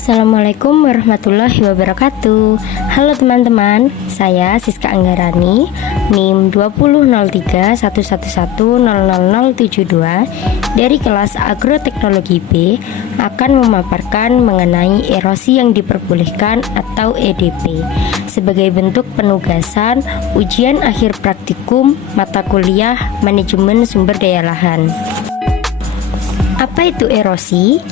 Assalamualaikum warahmatullahi wabarakatuh. Halo teman-teman, saya Siska Anggarani, NIM 20.03.111.00072 dari kelas Agroteknologi B akan memaparkan mengenai erosi yang diperbolehkan atau EDP sebagai bentuk penugasan ujian akhir praktikum mata kuliah Manajemen Sumber Daya Lahan. Apa itu erosi?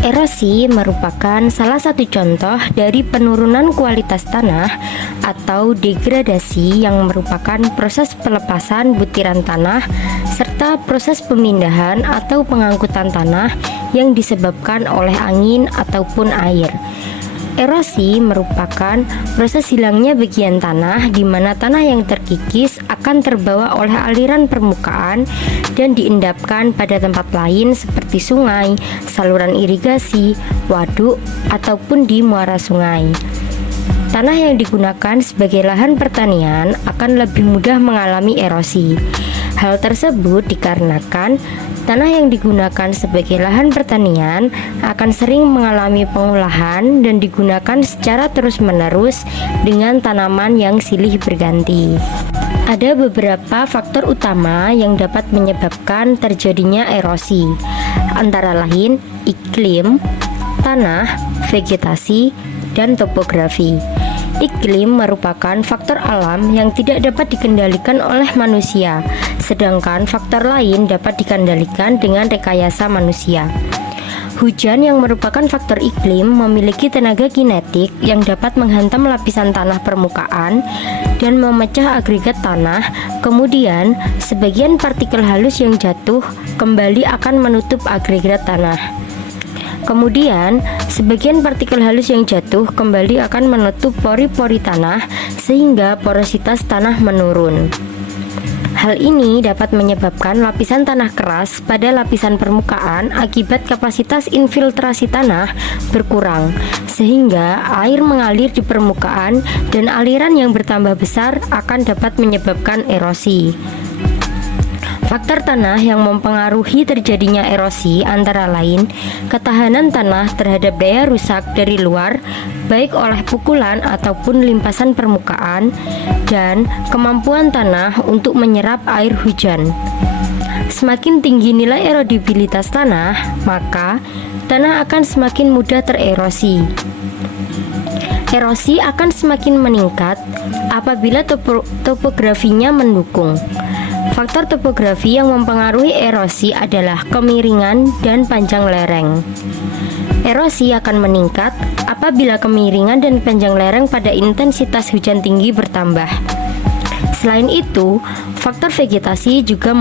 Erosi merupakan salah satu contoh dari penurunan kualitas tanah atau degradasi yang merupakan proses pelepasan butiran tanah serta proses pemindahan atau pengangkutan tanah yang disebabkan oleh angin ataupun air. Erosi merupakan proses hilangnya bagian tanah di mana tanah yang terkikis akan terbawa oleh aliran permukaan dan diendapkan pada tempat lain seperti sungai, saluran irigasi, waduk, ataupun di muara sungai. Tanah yang digunakan sebagai lahan pertanian akan lebih mudah mengalami erosi. Hal tersebut dikarenakan tanah yang digunakan sebagai lahan pertanian akan sering mengalami pengolahan dan digunakan secara terus-menerus dengan tanaman yang silih berganti. Ada beberapa faktor utama yang dapat menyebabkan terjadinya erosi, antara lain iklim, tanah, vegetasi, dan topografi. Iklim merupakan faktor alam yang tidak dapat dikendalikan oleh manusia, sedangkan faktor lain dapat dikendalikan dengan rekayasa manusia. Hujan yang merupakan faktor iklim memiliki tenaga kinetik yang dapat menghantam lapisan tanah permukaan dan memecah agregat tanah. Kemudian, sebagian partikel halus yang jatuh kembali akan menutup agregat tanah. Kemudian, sebagian partikel halus yang jatuh kembali akan menutup pori-pori tanah sehingga porositas tanah menurun. Hal ini dapat menyebabkan lapisan tanah keras pada lapisan permukaan akibat kapasitas infiltrasi tanah berkurang, sehingga air mengalir di permukaan dan aliran yang bertambah besar akan dapat menyebabkan erosi. Faktor tanah yang mempengaruhi terjadinya erosi antara lain ketahanan tanah terhadap daya rusak dari luar, baik oleh pukulan ataupun limpasan permukaan, dan kemampuan tanah untuk menyerap air hujan. Semakin tinggi nilai erodibilitas tanah, maka tanah akan semakin mudah tererosi. Erosi akan semakin meningkat apabila topografinya mendukung. Faktor topografi yang mempengaruhi erosi adalah kemiringan dan panjang lereng. Erosi akan meningkat apabila kemiringan dan panjang lereng pada intensitas hujan tinggi bertambah. Selain itu, faktor vegetasi juga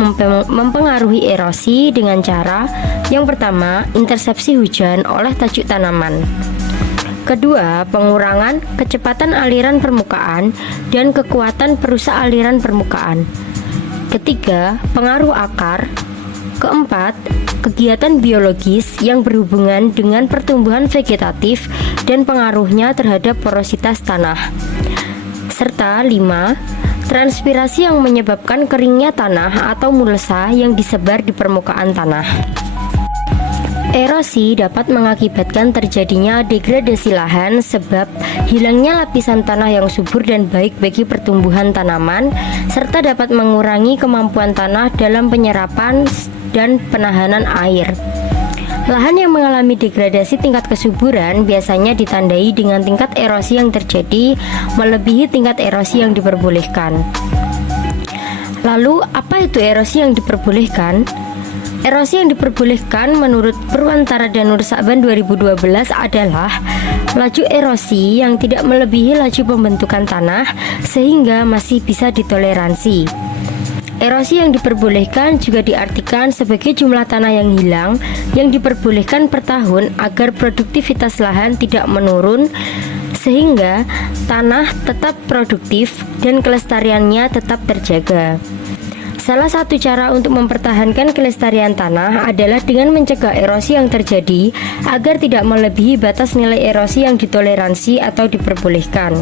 mempengaruhi erosi dengan cara yang pertama, intersepsi hujan oleh tajuk tanaman. Kedua, pengurangan kecepatan aliran permukaan dan kekuatan perusak aliran permukaan. Ketiga, pengaruh akar. Keempat, kegiatan biologis yang berhubungan dengan pertumbuhan vegetatif dan pengaruhnya terhadap porositas tanah. Serta 5, transpirasi yang menyebabkan keringnya tanah atau mulsa yang disebar di permukaan tanah. Erosi dapat mengakibatkan terjadinya degradasi lahan sebab hilangnya lapisan tanah yang subur dan baik bagi pertumbuhan tanaman, serta dapat mengurangi kemampuan tanah dalam penyerapan dan penahanan air. Lahan yang mengalami degradasi tingkat kesuburan biasanya ditandai dengan tingkat erosi yang terjadi melebihi tingkat erosi yang diperbolehkan. Lalu, apa itu erosi yang diperbolehkan? Erosi yang diperbolehkan menurut Purwantara dan Nur Sa'ban 2012 adalah laju erosi yang tidak melebihi laju pembentukan tanah sehingga masih bisa ditoleransi. Erosi yang diperbolehkan juga diartikan sebagai jumlah tanah yang hilang yang diperbolehkan per tahun agar produktivitas lahan tidak menurun sehingga tanah tetap produktif dan kelestariannya tetap terjaga. Salah satu cara untuk mempertahankan kelestarian tanah adalah dengan mencegah erosi yang terjadi agar tidak melebihi batas nilai erosi yang ditoleransi atau diperbolehkan.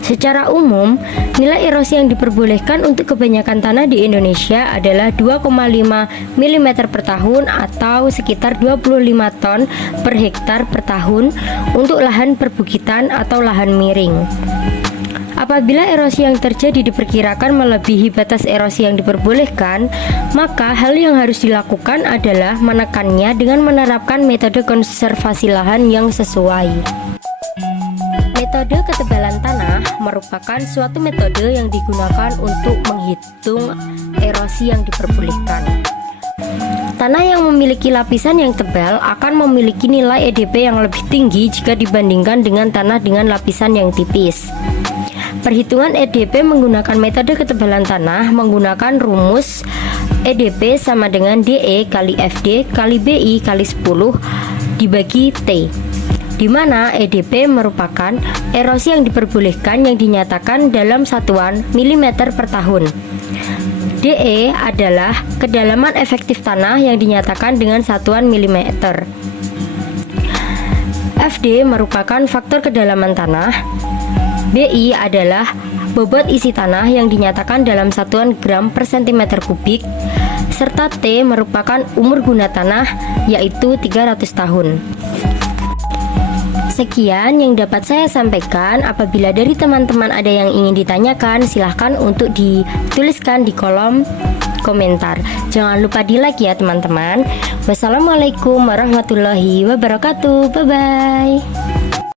Secara umum, nilai erosi yang diperbolehkan untuk kebanyakan tanah di Indonesia adalah 2,5 mm per tahun atau sekitar 25 ton per hektar per tahun untuk lahan perbukitan atau lahan miring. Apabila erosi yang terjadi diperkirakan melebihi batas erosi yang diperbolehkan, maka hal yang harus dilakukan adalah menekannya dengan menerapkan metode konservasi lahan yang sesuai. Metode ketebalan tanah merupakan suatu metode yang digunakan untuk menghitung erosi yang diperbolehkan. Tanah yang memiliki lapisan yang tebal akan memiliki nilai EDP yang lebih tinggi jika dibandingkan dengan tanah dengan lapisan yang tipis. Perhitungan EDP menggunakan metode ketebalan tanah menggunakan rumus EDP sama dengan DE kali FD kali BI kali 10 dibagi T, di mana EDP merupakan erosi yang diperbolehkan yang dinyatakan dalam satuan milimeter per tahun. DE adalah kedalaman efektif tanah yang dinyatakan dengan satuan milimeter. FD merupakan faktor kedalaman tanah. BI adalah bobot isi tanah yang dinyatakan dalam satuan gram per cm kubik, serta T merupakan umur guna tanah, yaitu 300 tahun. Sekian yang dapat saya sampaikan. Apabila dari teman-teman ada yang ingin ditanyakan, silahkan untuk dituliskan di kolom komentar. Jangan lupa di like ya teman-teman. Wassalamualaikum warahmatullahi wabarakatuh. Bye-bye.